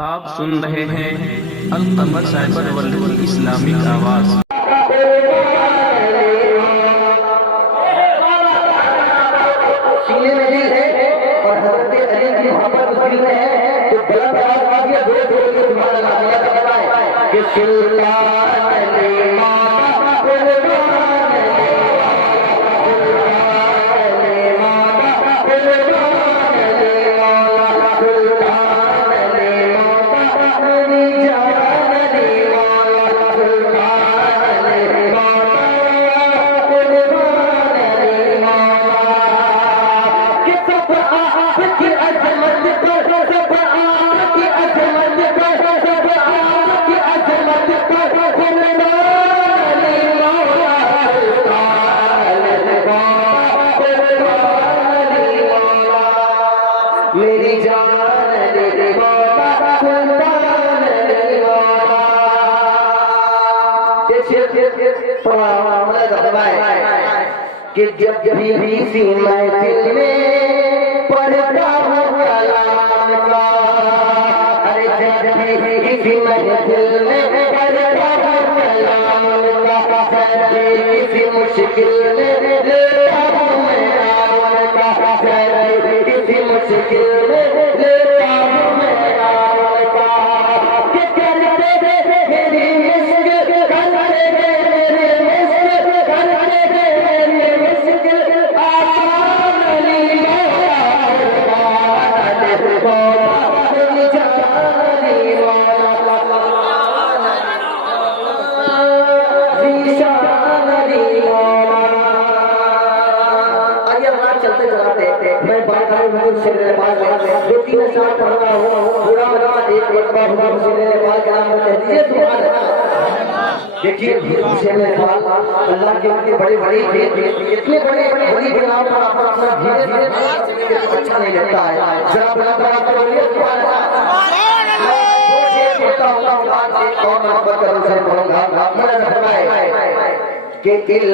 आप सुन रहे हैं अल कमर साइबर वर्ल्ड की इस्लामिक आवाज़। सीने में दिल है और हज़रत अली की मोहब्बत उस दिल में है तो गलत आवाज आ गया जोर जोर से सुभान अल्लाह अल्लाह का बताए कि सुल्तान अली माता कुर्बान अली माता कुर्बान अली मौला सुल्तान अली माता मेरी जान अली मौला सुल्तान अली माता कुर्बान अली मौला आपकी अजमत पर सब आपकी अजमत पर सब आपकी अजमत पर कुर्बान अली मौला कुर्बान अली मौला मेरी जान अली मौला सुल्तान अली मौला। कि जब भी सी महफिल में पढ़ता हूँ कलाम का, अरे जब भी किसी महफिल में पढ़ता हूँ कलाम का, किसी मुश्किल में लेता हूँ मैं नाम का, किसी मुश्किल में लेता हूँ मैं नाम का। कि करते दे मेरी इश्क करते दे मेरी इश्क करते दे मेरी इश्क आसान अली चलते चलाते मैं बात जो 3 साल पढ़ रहा हूँ पूरा एक बार नेपाल के नाम कह दीजिए सुभान अल्लाह। देखिए हुसैन नेपाल अल्लाह के इतने बड़े बड़े इतने बड़े बड़े बड़ी नाम पर अपना धीरे धीरे अच्छा नहीं लगता है। जरा बड़ा बड़ा बोलिए सुभान अल्लाह। और मोहब्बत करो से बोलूंगा मदद फरमाए कि दिल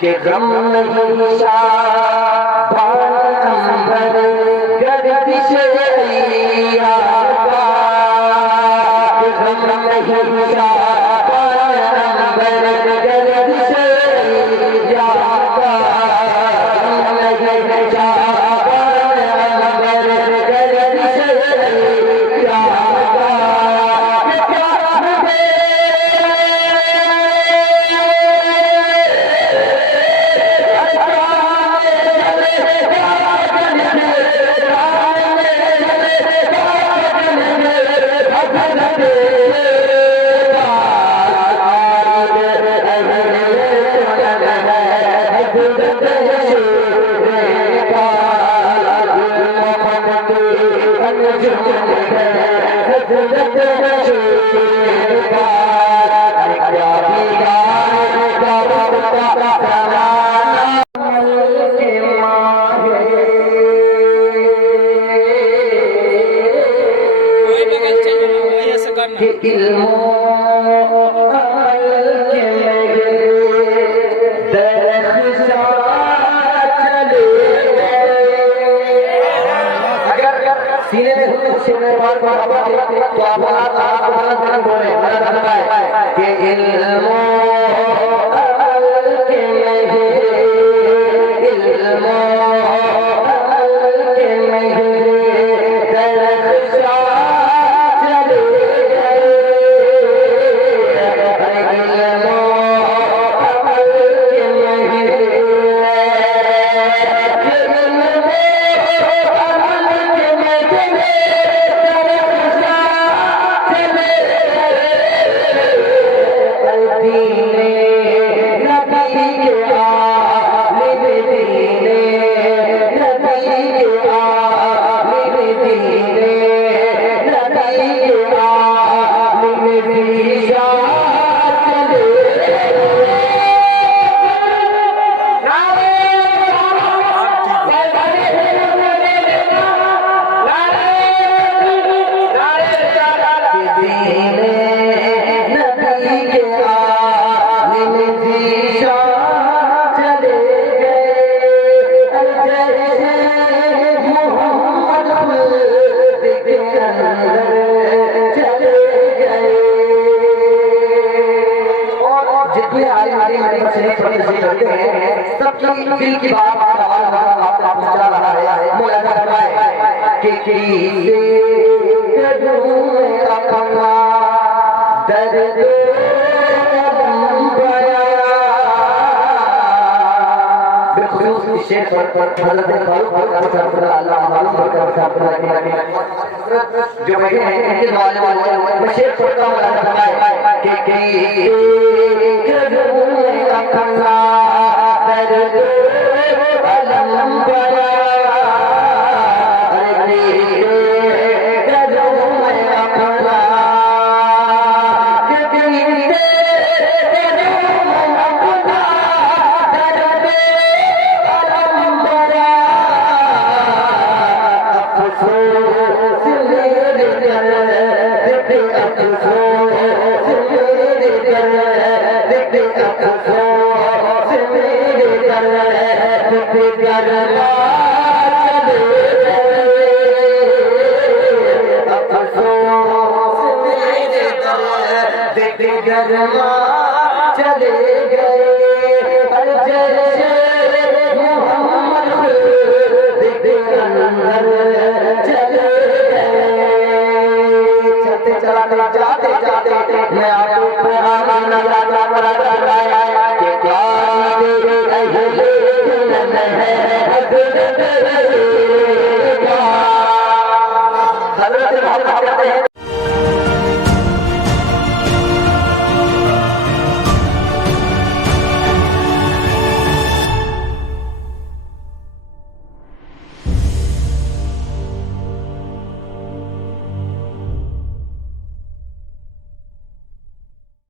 के गम नहीं गर्दिश लिया सीने में सीने बार बार तो आप बोले कि इल्मो के सबकी दिल की बात पहुंचा रहा है। मौलाना फरमाए कि शेख पर हज़रत जो बैठे हैं इनके नवाले वाले शेख पर का मौलाना फरमाए कि चले गए चलाते मैं आपको क्या